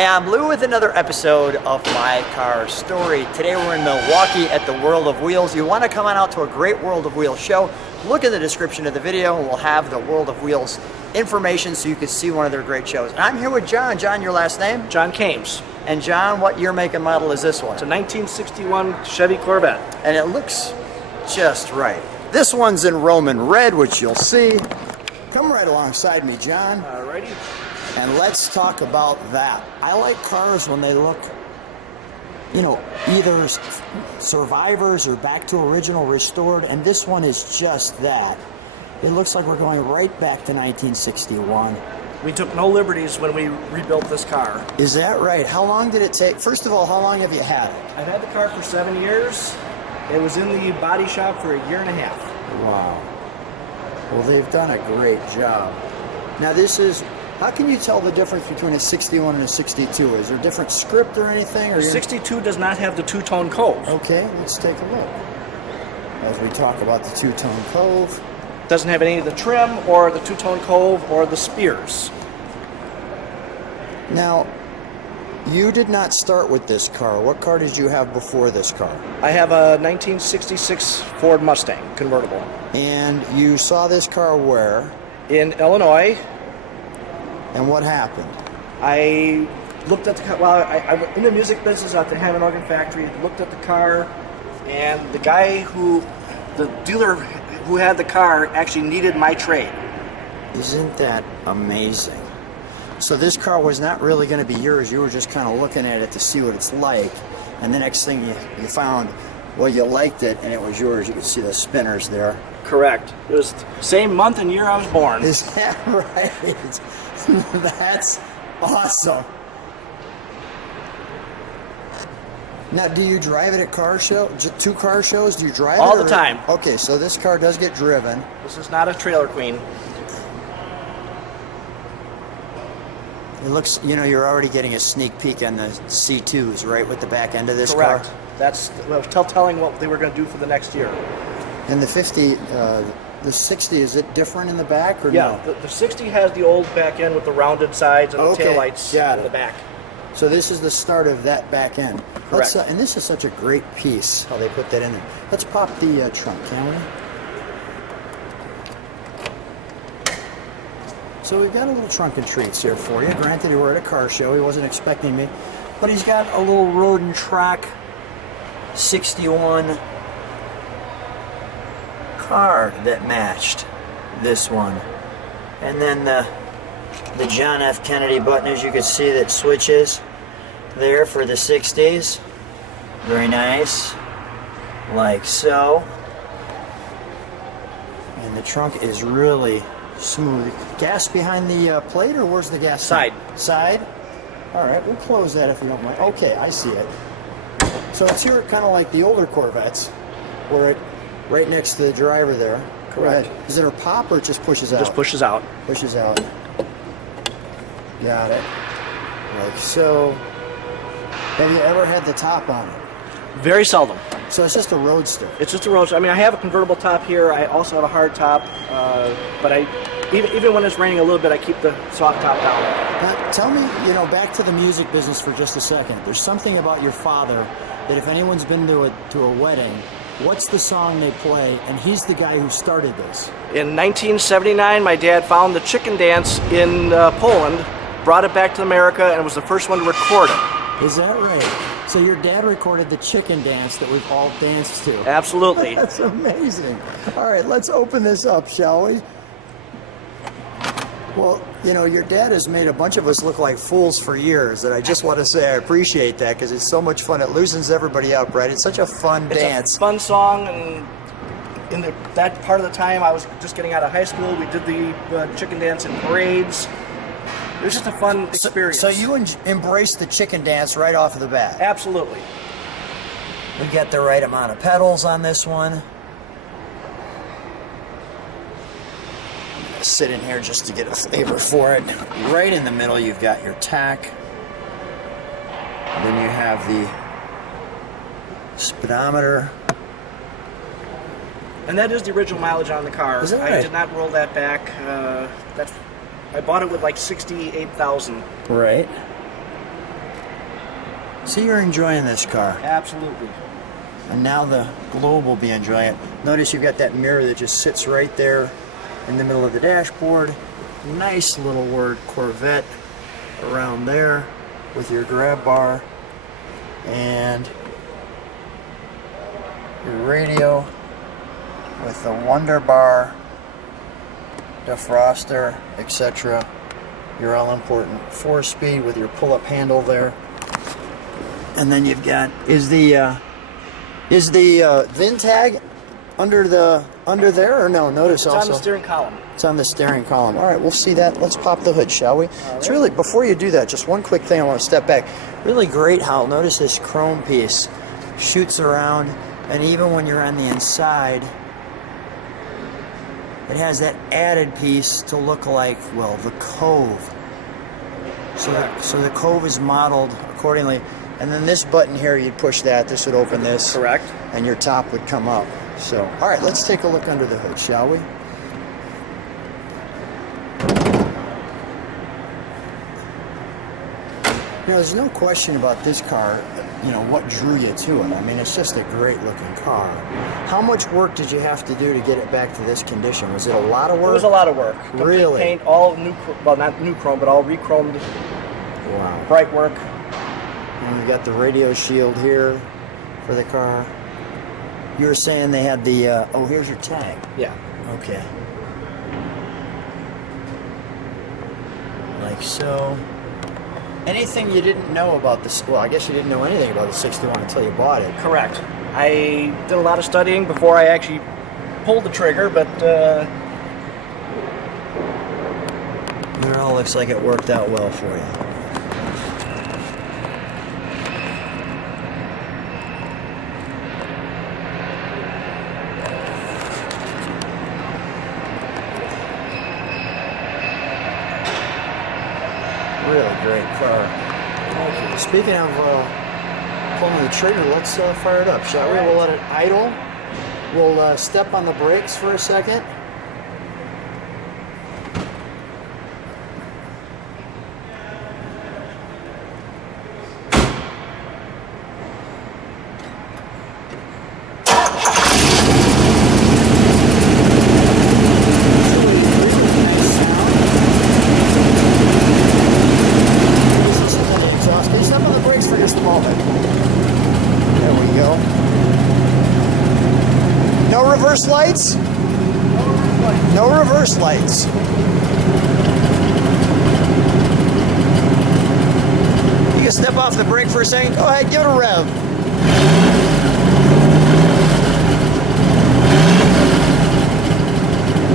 Hi, I'm Lou with another episode of My Car Story. Today we're in Milwaukee at the World of Wheels. You want to come on out to a great World of Wheels show, look in the description of the video and we'll have the World of Wheels information so you can see one of their great shows. And I'm here with John. John, your last name? John Kames. And John, what year, make, and model is this one? It's a 1961 Chevy Corvette. And it looks just right. This one's in Roman red, which you'll see. Come right alongside me, John. Alrighty. And let's talk about that. I like cars when they look, you know, either survivors or back to original restored, and this one is just that. It looks like we're going right back to 1961. We took no liberties when we rebuilt this car. Is that right? How long did it take? First of all, how long have you had it? I've had the car for 7 years. It was in the body shop for a year and a half. Wow. Well, they've done a great job. Now this is, how can you tell the difference between a 61 and a 62? Is there a different script or anything? Or 62 does not have the two-tone cove. Okay, let's take a look. As we talk about the two-tone cove. Doesn't have any of the trim or the two-tone cove or the spears. Now, you did not start with this car. What car did you have before this car? I have a 1966 Ford Mustang convertible. And you saw this car where? In Illinois. And what happened? I looked at the car. Well, I'm in the music business at the Hammond Organ Factory. Looked at the car, and the dealer who had the car actually needed my trade. Isn't that amazing? So this car was not really going to be yours. You were just kind of looking at it to see what it's like, and the next thing you found, well, you liked it, and it was yours. You could see the spinners there. Correct. It was the same month and year I was born. Is that right? That's awesome. Now, do you drive it at car show? Two car shows? Do you drive it all the time? Okay, so this car does get driven. This is not a trailer queen. It looks, you know, you're already getting a sneak peek on the C2s, right, with the back end of this Correct. car? That's telling what they were going to do for the next year. And the 50, the 60, is it different in the back or no? Yeah, the 60 has the old back end with the rounded sides and the taillights in the back. So this is the start of that back end. Correct. And this is such a great piece, how they put that in there. Let's pop the trunk, can we? So we've got a little trunk and treats here for you. Granted, we're at a car show. He wasn't expecting me. But he's got a little road and track 61 card that matched this one. And then the John F. Kennedy button, as you can see, that switches there for the 60s. Very nice. Like so. And the trunk is really smooth. Gas behind the plate, or where's the gas? Side. Side? Alright, we'll close that if you don't mind. Okay, I see it. So it's here kind of like the older Corvettes, where it right next to the driver there. Correct. Is it a pop or it just pushes out? Just pushes out. Pushes out. Got it. Like so. Have you ever had the top on it? Very seldom. So it's just a Roadster. It's just a Roadster. I mean, I have a convertible top here. I also have a hard top, but even when it's raining a little bit, I keep the soft top down. Now, tell me, you know, back to the music business for just a second. There's something about your father that if anyone's been to a wedding, what's the song they play? And he's the guy who started this. In 1979, my dad found the chicken dance in Poland, brought it back to America, and was the first one to record it. Is that right? So your dad recorded the chicken dance that we've all danced to. Absolutely. That's amazing. All right, let's open this up, shall we? Well, you know, your dad has made a bunch of us look like fools for years, and I just want to say I appreciate that because it's so much fun. It loosens everybody up, right? It's such a fun dance. It's a fun song, and in that part of the time, I was just getting out of high school. We did the chicken dance in parades. It was just a fun experience. So you embraced the chicken dance right off of the bat? Absolutely. We got the right amount of pedals on this one. Sit in here just to get a flavor for it. Right in the middle you've got your tack. Then you have the speedometer. And that is the original mileage on the car. Is that right? I did not roll that back. I bought it with like 68,000. Right. So you're enjoying this car. Absolutely. And now the Globe will be enjoying it. Notice you've got that mirror that just sits right there in the middle of the dashboard. Nice little word Corvette around there with your grab bar and your radio with the Wonder Bar, defroster, etc. Your all-important 4-speed with your pull-up handle there. And then you've got, is the VIN tag under there or no? Notice It's also on the steering column. it's on the steering column. All right, we'll see that. Let's pop the hood, shall we? It's really, before you do that, just one quick thing I want to step back. Really great how, notice this chrome piece shoots around, and even when you're on the inside, it has that added piece to look like, well, the cove. So the cove is modeled accordingly. And then this button here, you'd push that, this would open this. Correct. And your top would come up. So, all right, let's take a look under the hood, shall we? You know, there's no question about this car, you know, what drew you to it. I mean, it's just a great looking car. How much work did you have to do to get it back to this condition? Was it a lot of work? It was a lot of work. Complete Really? paint, all new, well, not new chrome, but all re-chromed. Wow. Bright work. And you got the radio shield here for the car. You were saying they had the, oh, here's your tag. Yeah. Okay. Like so. Anything you didn't know about this? Well, I guess you didn't know anything about the 61 until you bought it. Correct. I did a lot of studying before I actually pulled the trigger, but It all looks like it worked out well for you. Really great car. Okay. Speaking of pulling the trigger, let's fire it up, shall we? We'll let it idle. We'll step on the brakes for a second. Step on the brakes for just a moment. There we go. No reverse lights? No reverse lights. You can step off the brake for a second. Go ahead, give it a rev.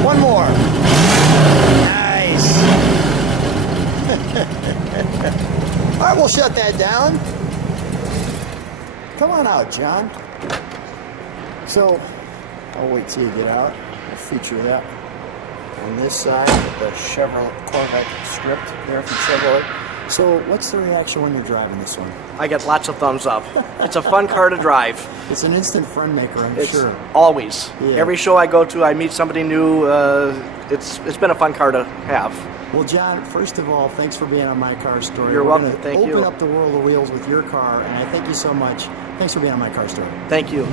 One more. Nice. All right, we'll shut that down. Come on out, John. So, I'll wait till you get out. We'll feature that on this side with the Chevrolet Corvette script there from Chevrolet. So, what's the reaction when you're driving this one? I get lots of thumbs up. It's a fun car to drive. It's an instant friend maker, I'm It's sure. always. Yeah. Every show I go to, I meet somebody new. It's been a fun car to have. Well, John, first of all, thanks for being on My Car Story. You're We're welcome. gonna Thank you. open up the world of wheels with your car, and I thank you so much. Thanks for being on My Car Story. Thank you.